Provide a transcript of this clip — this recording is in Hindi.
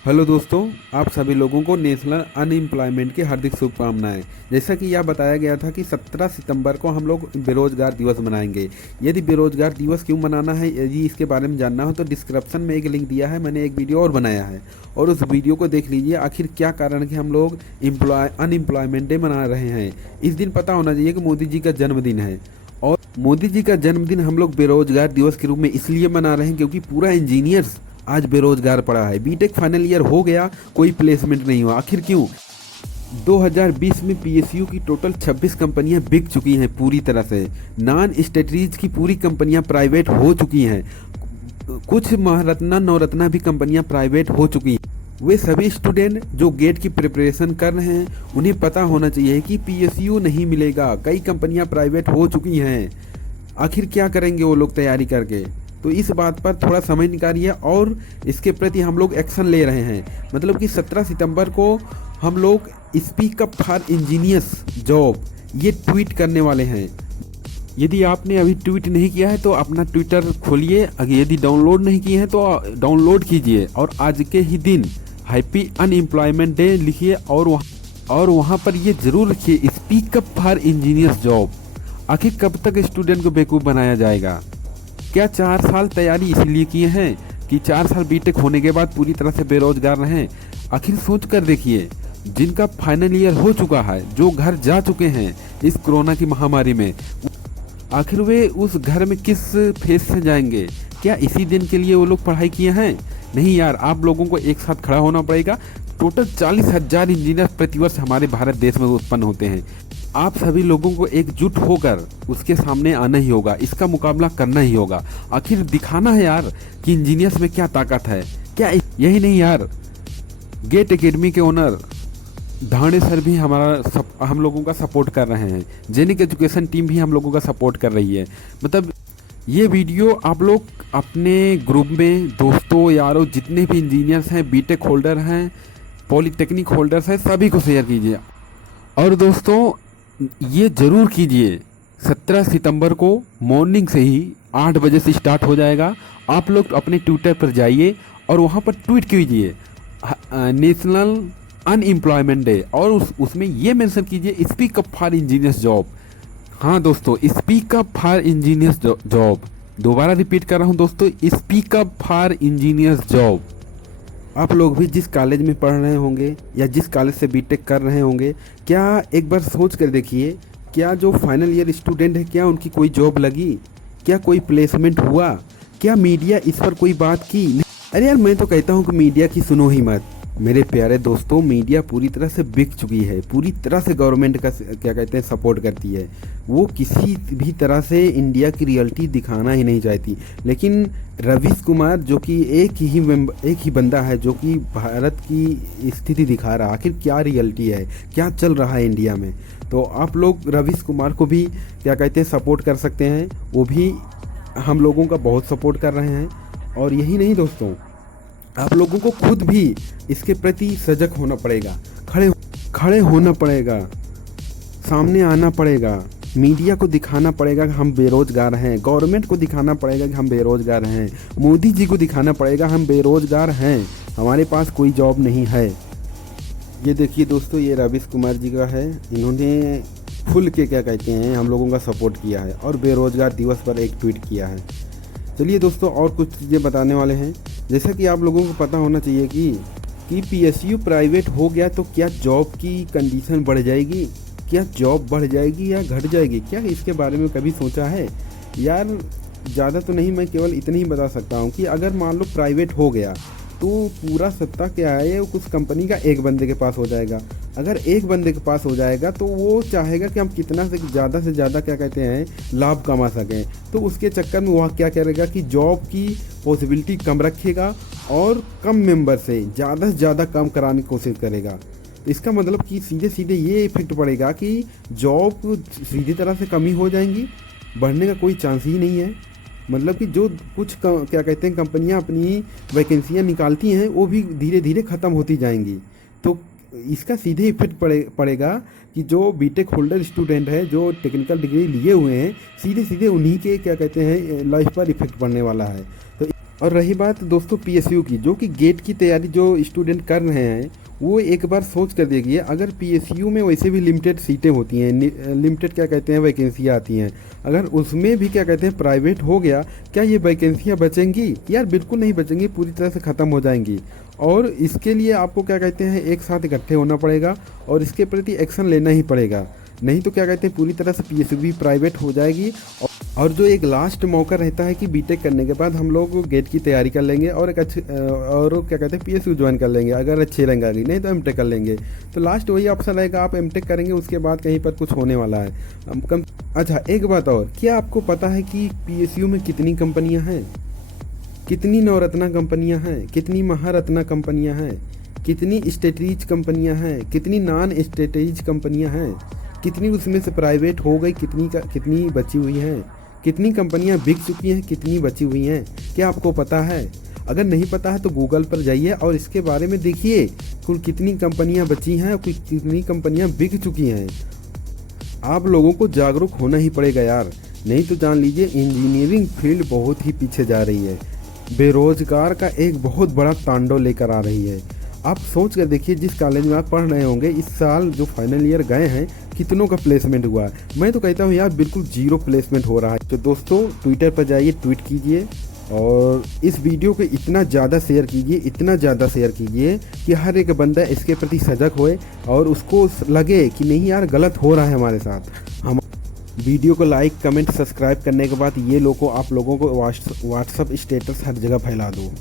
हेलो दोस्तों, आप सभी लोगों को नेशनल अनएम्प्लॉयमेंट की हार्दिक शुभकामनाएं। जैसा कि यह बताया गया था कि 17 सितंबर को हम लोग बेरोजगार दिवस मनाएंगे। यदि बेरोजगार दिवस क्यों मनाना है, यदि इसके बारे में जानना हो तो डिस्क्रिप्शन में एक लिंक दिया है, मैंने एक वीडियो और बनाया है और उस वीडियो को देख लीजिए। आखिर क्या कारण है कि हम लोग अनएम्प्लॉयमेंट डे मना रहे हैं। इस दिन पता होना चाहिए कि मोदी जी का जन्मदिन है और मोदी जी का जन्मदिन हम लोग बेरोजगार दिवस के रूप में इसलिए मना रहे हैं क्योंकि पूरा इंजीनियर्स आज बेरोजगार पड़ा है। बीटेक फाइनल ईयर हो गया, कोई प्लेसमेंट नहीं हुआ। आखिर क्यों? 2020 में पीएसयू की टोटल 26 कंपनियां बिक चुकी हैं पूरी तरह से। नॉन स्टेटरीज की पूरी कंपनियां प्राइवेट हो चुकी हैं। कुछ महारत्ना नवरत्ना भी कंपनियां प्राइवेट हो चुकी हैं। वे सभी स्टूडेंट जो गेट की प्रिपरेशन कर रहे हैं उन्हें पता होना चाहिए कि पीएसयू नहीं मिलेगा। कई कंपनियां प्राइवेट हो चुकी हैं। आखिर क्या करेंगे वो लोग तैयारी करके? तो इस बात पर थोड़ा समय निकालिए और इसके प्रति हम लोग एक्शन ले रहे हैं। मतलब कि 17 सितंबर को हम लोग speak up for engineers job ये ट्वीट करने वाले हैं। यदि आपने अभी ट्वीट नहीं किया है तो अपना ट्विटर खोलिए, यदि डाउनलोड नहीं किए हैं तो डाउनलोड कीजिए और आज के ही दिन हैप्पी अनएम्प्लॉयमेंट डे लिखिए और वहाँ पर ये जरूर लिखिए speak up for engineers job. आखिर कब तक स्टूडेंट को बेवकूफ़ बनाया जाएगा? क्या 4 साल तैयारी इसलिए किए हैं कि 4 साल बीटेक होने के बाद पूरी तरह से बेरोजगार रहें? आखिर सोच कर देखिए, जिनका फाइनल ईयर हो चुका है, जो घर जा चुके हैं इस कोरोना की महामारी में, आखिर वे उस घर में किस फेस से जाएंगे? क्या इसी दिन के लिए वो लोग पढ़ाई किए हैं? नहीं यार, आप लोगों को एक साथ खड़ा होना पड़ेगा। टोटल 40,000 इंजीनियर प्रतिवर्ष हमारे भारत देश में उत्पन्न होते हैं। आप सभी लोगों को एकजुट होकर उसके सामने आना ही होगा, इसका मुकाबला करना ही होगा। आखिर दिखाना है यार कि इंजीनियर्स में क्या ताकत है। क्या यही नहीं यार, गेट एकेडमी के ओनर धाणे सर भी हम लोगों का सपोर्ट कर रहे हैं। जेनिक एजुकेशन टीम भी हम लोगों का सपोर्ट कर रही है। मतलब ये वीडियो आप लोग अपने ग्रुप में, दोस्तों यारों, जितने भी इंजीनियर्स हैं, बीटेक होल्डर हैं, पॉलिटेक्निक होल्डर्स हैं, सभी को शेयर कीजिए। और दोस्तों ये ज़रूर कीजिए, 17 सितंबर को मॉर्निंग से ही 8 बजे से स्टार्ट हो जाएगा। आप लोग अपने ट्विटर पर जाइए और वहाँ पर ट्वीट कीजिए नेशनल अनएम्प्लॉयमेंट डे और उसमें ये मेंशन कीजिए speak up for engineers job. हाँ दोस्तों, speak up for engineers job. दोबारा रिपीट कर रहा हूँ दोस्तों, speak up for engineers job. आप लोग भी जिस कॉलेज में पढ़ रहे होंगे या जिस कॉलेज से बीटेक कर रहे होंगे, क्या एक बार सोच कर देखिए, क्या जो फाइनल ईयर स्टूडेंट है क्या उनकी कोई जॉब लगी? क्या कोई प्लेसमेंट हुआ? क्या मीडिया इस पर कोई बात की? अरे यार, मैं तो कहता हूँ कि मीडिया की सुनो ही मत। मेरे प्यारे दोस्तों, मीडिया पूरी तरह से बिक चुकी है। पूरी तरह से गवर्नमेंट का क्या कहते हैं सपोर्ट करती है। वो किसी भी तरह से इंडिया की रियलिटी दिखाना ही नहीं चाहती। लेकिन रवीश कुमार जो कि एक ही बंदा है जो कि भारत की स्थिति दिखा रहा, आखिर क्या रियलिटी है, क्या चल रहा है इंडिया में। तो आप लोग रवीश कुमार को भी क्या कहते हैं सपोर्ट कर सकते हैं। वो भी हम लोगों का बहुत सपोर्ट कर रहे हैं। और यही नहीं दोस्तों, आप लोगों को खुद भी इसके प्रति सजग होना पड़ेगा, खड़े होना पड़ेगा, सामने आना पड़ेगा। मीडिया को दिखाना पड़ेगा कि हम बेरोजगार हैं, गवर्नमेंट को दिखाना पड़ेगा कि हम बेरोजगार हैं, मोदी जी को दिखाना पड़ेगा हम बेरोजगार हैं, हमारे पास कोई जॉब नहीं है। ये देखिए दोस्तों, ये रवीश कुमार जी का है। इन्होंने खुल के क्या कहते हैं हम लोगों का सपोर्ट किया है और बेरोजगार दिवस पर एक ट्वीट किया है। चलिए दोस्तों, और कुछ चीज़ें बताने वाले हैं। जैसा कि आप लोगों को पता होना चाहिए कि पीएसयू प्राइवेट हो गया तो क्या जॉब की कंडीशन बढ़ जाएगी? क्या जॉब बढ़ जाएगी या घट जाएगी? क्या इसके बारे में कभी सोचा है? यार ज़्यादा तो नहीं, मैं केवल इतना ही बता सकता हूँ कि अगर मान लो प्राइवेट हो गया तो पूरा सत्ता क्या है वो कुछ कंपनी का एक बंदे के पास हो जाएगा। अगर एक बंदे के पास हो जाएगा तो वो चाहेगा कि हम कितना से ज़्यादा क्या कहते हैं लाभ कमा सकें। तो उसके चक्कर में वह क्या करेगा कि जॉब की पॉसिबिलिटी कम रखेगा और कम मेंबर से ज़्यादा काम कराने की कोशिश करेगा। इसका मतलब कि सीधे सीधे ये इफेक्ट पड़ेगा कि जॉब सीधी तरह से कमी हो जाएंगी, बढ़ने का कोई चांस ही नहीं है। मतलब कि जो कुछ क्या कहते हैं कंपनियां अपनी वैकेंसियां निकालती हैं वो भी धीरे धीरे ख़त्म होती जाएंगी। तो इसका सीधे इफेक्ट पड़ेगा कि जो बीटेक होल्डर स्टूडेंट है, जो टेक्निकल डिग्री लिए हुए हैं, सीधे सीधे उन्हीं के क्या कहते हैं लाइफ पर इफेक्ट पड़ने वाला है। तो और रही बात दोस्तों पीएसयू की, जो कि गेट की तैयारी जो स्टूडेंट कर रहे हैं, वो एक बार सोच कर देखिए, अगर पीएसयू में वैसे भी लिमिटेड सीटें होती हैं, लिमिटेड क्या कहते हैं वैकेंसियाँ आती हैं, अगर उसमें भी क्या कहते हैं प्राइवेट हो गया, क्या ये वैकेंसियाँ बचेंगी? यार बिल्कुल नहीं बचेंगी, पूरी तरह से ख़त्म हो जाएंगी। और इसके लिए आपको क्या कहते हैं एक साथ इकट्ठे होना पड़ेगा और इसके प्रति एक्शन लेना ही पड़ेगा, नहीं तो क्या कहते हैं पूरी तरह से पीएसयू भी प्राइवेट हो जाएगी। और जो एक लास्ट मौका रहता है कि बीटेक करने के बाद हम लोग गेट की तैयारी कर लेंगे और एक अच्छे और क्या कहते हैं पीएसयू ज्वाइन कर लेंगे, अगर अच्छे रैंक आ गई, नहीं तो एमटेक कर लेंगे। तो लास्ट वही ऑप्शन रहेगा, आप एमटेक करेंगे, उसके बाद कहीं पर कुछ होने वाला है कम। अच्छा एक बात और, क्या आपको पता है कि पीएसयू में कितनी कंपनियाँ हैं? कितनी नवरत्ना कंपनियां हैं, कितनी महारत्ना कंपनियां हैं, कितनी स्ट्रेटेजिक कंपनियां हैं, कितनी नॉन स्ट्रेटेजिक कंपनियां हैं, कितनी उसमें से प्राइवेट हो गई, कितनी बची हुई हैं, कितनी कंपनियां बिक चुकी हैं, कितनी बची हुई हैं? क्या आपको पता है? अगर नहीं पता है तो गूगल पर जाइए और इसके बारे में देखिए कुल कितनी कंपनियां बची हैं और कितनी कंपनियां बिक चुकी हैं। आप लोगों को जागरूक होना ही पड़ेगा यार, नहीं तो जान लीजिए इंजीनियरिंग फील्ड बहुत ही पीछे जा रही है, बेरोजगार का एक बहुत बड़ा तांडव लेकर आ रही है। आप सोच कर देखिए, जिस कॉलेज में आप पढ़ रहे होंगे, इस साल जो फाइनल ईयर गए हैं कितनों का प्लेसमेंट हुआ है? मैं तो कहता हूँ यार बिल्कुल जीरो प्लेसमेंट हो रहा है। तो दोस्तों ट्विटर पर जाइए, ट्वीट कीजिए और इस वीडियो को इतना ज़्यादा शेयर कीजिए, इतना ज़्यादा शेयर कीजिए कि हर एक बंदा इसके प्रति सजग होए और उसको लगे कि नहीं यार गलत हो रहा है हमारे साथ। हम वीडियो को लाइक कमेंट सब्सक्राइब करने के बाद ये लोगों आप लोगों को व्हाट्सअप स्टेटस हर जगह फैला दो।